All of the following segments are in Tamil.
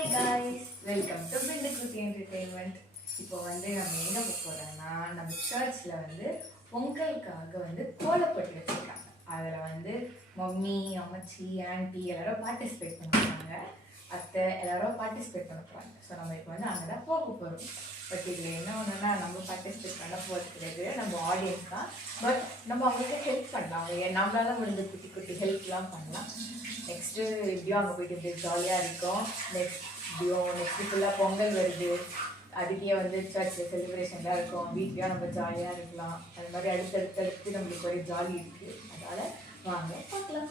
Hi guys welcome to Bindu Kutti entertainment இப்போ வந்து நம்ம எங்க போக போறோம்னா நம்ம சர்ச்சில் வந்து பொங்கலுக்காக வந்து கோலப்பொட்டி வச்சிருக்காங்க. அதில் வந்து மம்மி அம்மச்சி ஆன்ட்டி எல்லாரும் பார்ட்டிசிபேட் பண்ணுறாங்க அத்தை எல்லாரும் பார்ட்டிசிபேட் பண்ண போகிறாங்க ஸோ நம்ம இப்போ வந்து அங்கே தான் போக போகிறோம் பட் இதில் என்ன ஒன்றுனா நம்ம பார்ட்டிசிபேட் பண்ண போகிறது நம்ம ஆடியன்ஸ் தான். பட் நம்ம அவங்களுக்கு ஹெல்ப் பண்ணலாம். நம்மளால முடிஞ்ச குட்டி குட்டி ஹெல்ப்லாம் பண்ணலாம். நெக்ஸ்ட்டு இப்படியும் அங்கே போயிட்டு இப்படி ஜாலியாக இருக்கும். நெக்ஸ்ட் இப்படியும் நெக்ஸ்ட்டு ஃபுல்லாக பொங்கல் வருது. அதுக்கே வந்து சர்ச் செலிப்ரேஷன்லாம் இருக்கும். வீட்லேயும் நம்ம ஜாலியாக இருக்கலாம். அது மாதிரி அடுத்தடுத்தடுத்து நம்மளுக்கு ஒரு ஜாலி இருக்குது அதனால் வாங்க பார்க்கலாம்.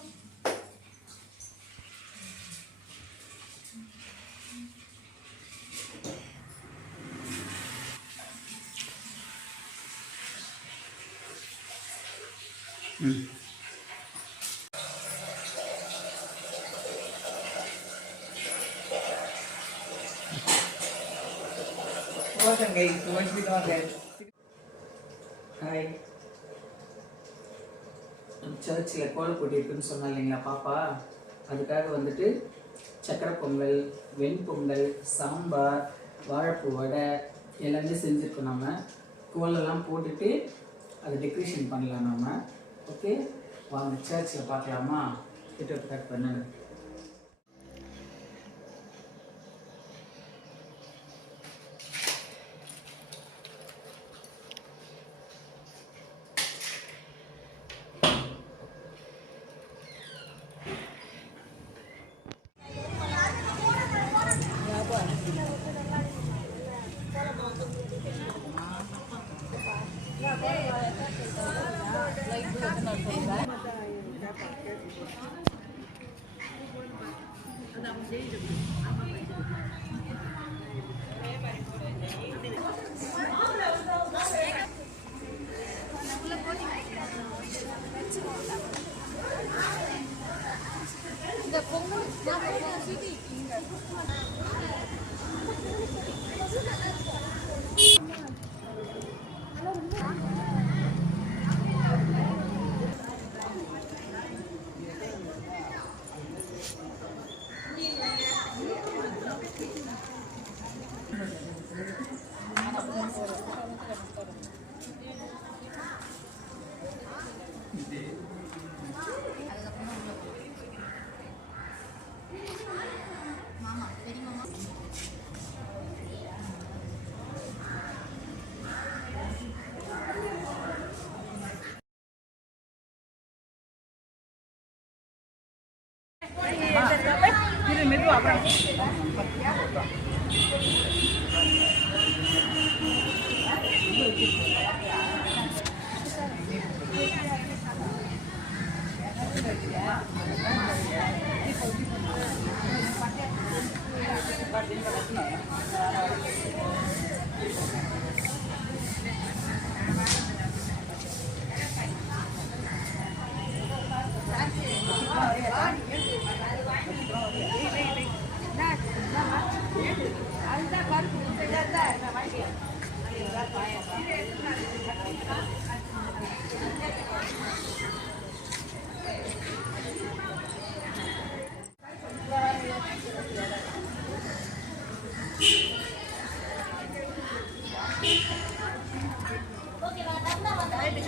Welcome guys, so much we hi சர்ச்சில் கோல போட்டி இருக்குன்னு சொன்னா இல்லைங்களா பாப்பா? அதுக்காக வந்துட்டு சக்கரை பொங்கல் வெண்பொங்கல் சாம்பார் வாழைப்பூ வடை எல்லாமே செஞ்சுருக்கோம் நம்ம கோலெல்லாம் போட்டுட்டு அதை டெக்கரேஷன் பண்ணலாம் நம்ம ஓகே வாங்க சர்ச்சில் பார்க்கலாமா? கிட்ட கட் பண்ணுங்க すいません。よいしょ。Voy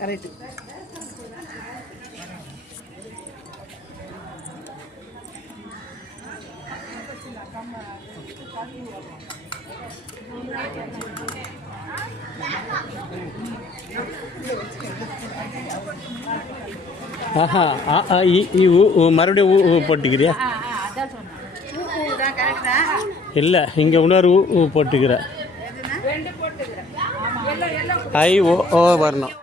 கரெக்ட். ஆஹா மறுபடியும் போட்டுக்கிறியா? அதான் சொன்னேன். இல்லை இங்கே ஊ போட்டுக்கிற. ஐ ஓ ஓ வரணும்.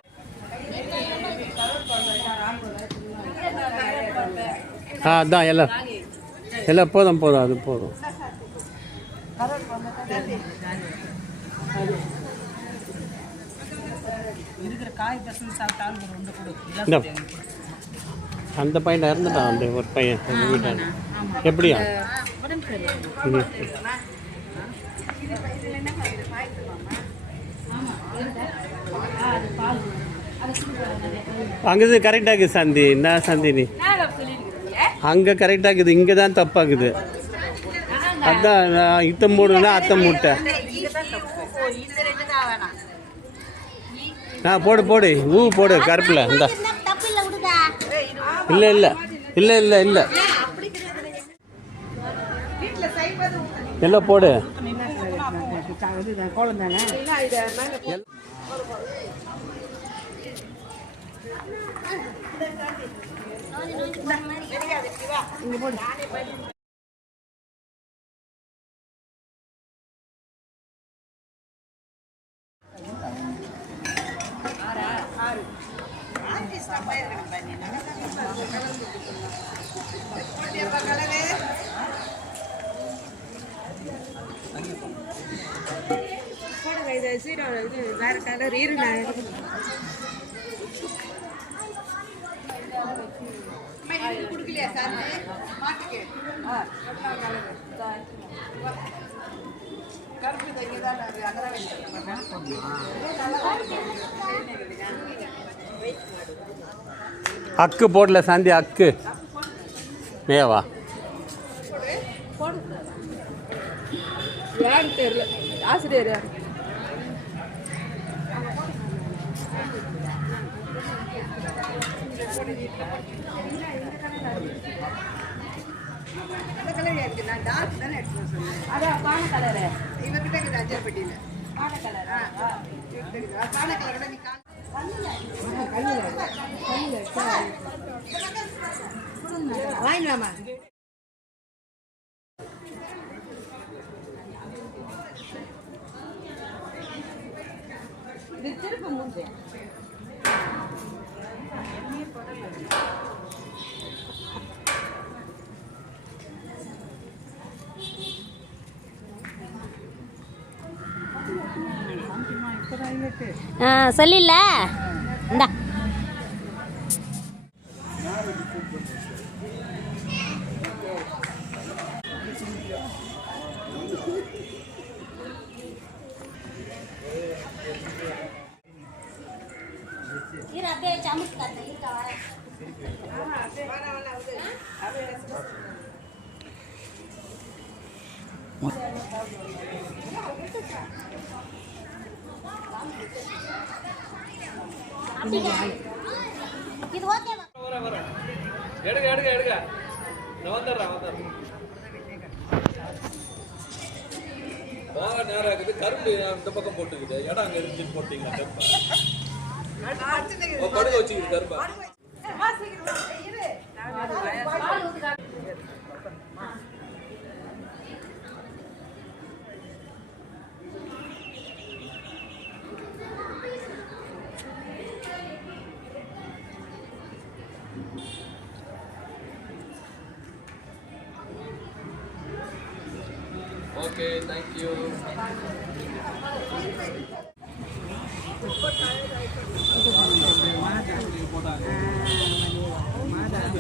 ஆ அதான் எல்லாம். எல்லாம் போதும் போதும் அது போதும். அந்த பையன் இறந்துட்டான் அந்த ஒரு பையன். எப்படியா. அங்கே கரெக்டாக இருக்குது சந்தி. என்ன சந்தி நீ? அங்கே கரெக்டாக இருக்குது இங்கே தான் தப்பாக்குது அதான் நான் இத்தம் போடுனா அத்தம் மூட்டை ஆ போடு போடு. ஊ போடு கருப்பில் இந்த. இல்லை இல்லை. இல்லை இல்லை இல்லை. எல்லாம் போடு. கோலம் தானே இரு நான் எடுக்கிறேன். அக்கு போடல சாந்தி அக்கு. மேவா யாரு தெரியல. ஆசிரியர் அதான் பான கலரு பான கலரா வாங்கிடலாமா இது திருப்ப மூன்று. ஆ சொல்லில்ல? இந்தா. இது ஓகேவா எடுங்க எடுங்க எடுங்க நான் வந்துடுறேன் வந்துடுறேன் வாங்க நேரம் இருக்குது கரும்பு இந்த பக்கம் போட்டுக்குது இடம் அங்கே இருந்து போட்டீங்களா கரும்பு ஓ, படுக வச்சுக்குது கரும்பா ஓகே தேங்க்யூ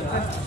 எனக்கு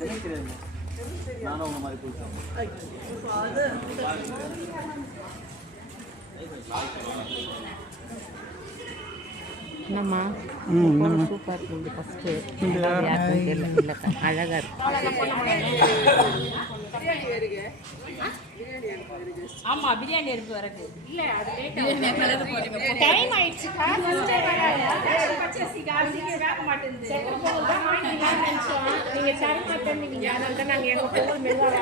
சிஸ்டம் நானும் உங்க மாதிரி கூப்பிட்டேன் என்னம்மா? சூப்பர் இருக்குது ஃபஸ்ட்டு யாருக்கும் தெரியல. இல்லைக்கா அழகாக இருக்கு. ஆமா பிரியாணி இருக்கு வரது இல்ல அது டைம் ஆயிடுச்சுக்கா. நீங்கள் தர மாட்டேன் அதனால தான் நாங்க எங்க போகல் மெதுவாக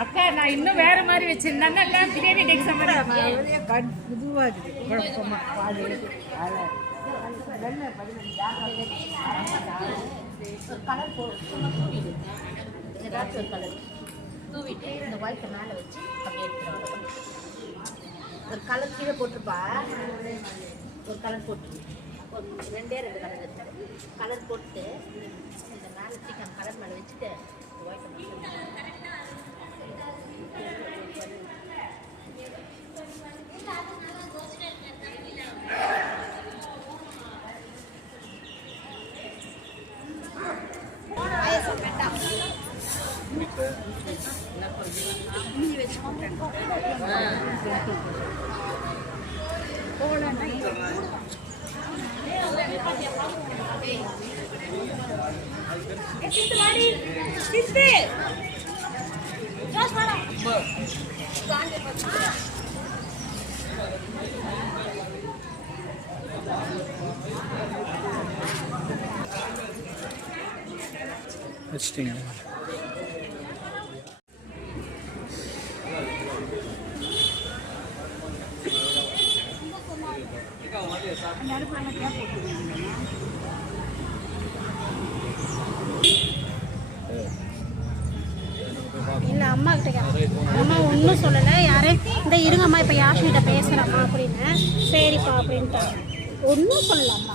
அக்கா நான் இன்னும் வேற மாதிரி வச்சிருந்தேன் பிரியாணி டெக்ஸா மாதிரி ஏதாச்சும் ஒரு கலர் தூவிட்டு இந்த ஒயிட்டை மேலே வச்சு அப்படியே எடுத்துருவாங்க ஒரு கலர் கீழே போட்டிருப்பா ஒரு கலர் போட்டு. ஒரு ரெண்டே ரெண்டு கலர் இருக்கு கலர் போட்டு இந்த மேலே சிக்கன் கலர் மேலே வச்சுட்டு ஒயிட்டை வச்சிட்டிங்க அம்மா கிட்ட கேட்டேன். அம்மா ஒன்றும் சொல்லலை. யாரே இந்த இருங்கம்மா இப்போ யாஷிகிட்ட பேசுகிறம்மா அப்படின்னு. சரிப்பா அப்படின்ட்டாங்க. ஒன்றும் சொல்லல அம்மா.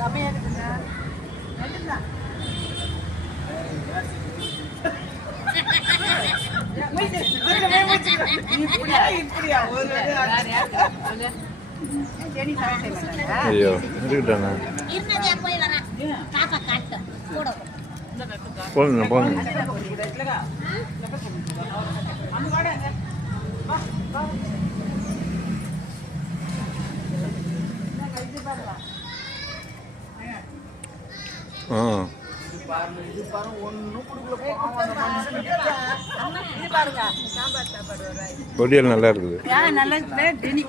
ஆ பாருங்க இது பாருங்க ஒன்றும் கொடுக்கல பாவம் அந்த மனுஷனுக்கு. இது பாருங்க சாம்பார் சாப்பாடு வராது பொரியல் நல்லா இருக்குது நல்லா தினி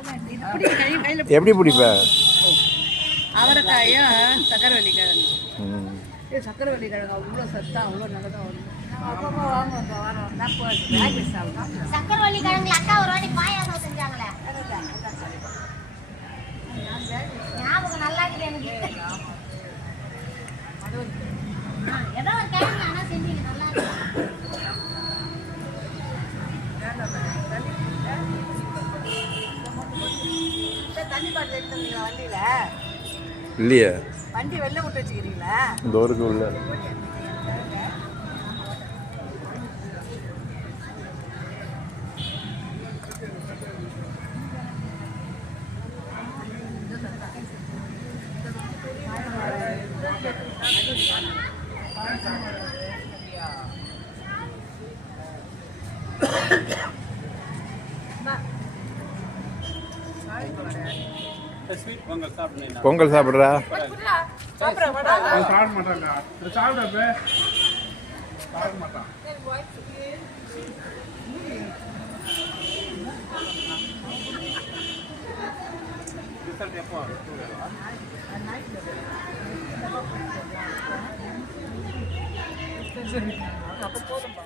இப்படி கை கையில் எப்படி பிடிப்ப அவரைக்காயும் சக்கரவள்ளி கிழங்கு சக்கரவள்ளி கிழங்கு அவ்வளோ சத்தம் அவ்வளோ நல்லதாக வரும் சக்கரவள்ளி கிழங்குல அக்கா ஒரு வாட்டி பாயாசம் செஞ்சாங்களே. ஞாபகம் நல்லா இருக்குது எனக்கு. இல்லையா? வண்டி வெளில விட்டு வச்சுக்கிறீங்களா? ஊருக்கு உள்ள. பொங்கல் சாப்பிட்றா? அப்போ போதும்பா.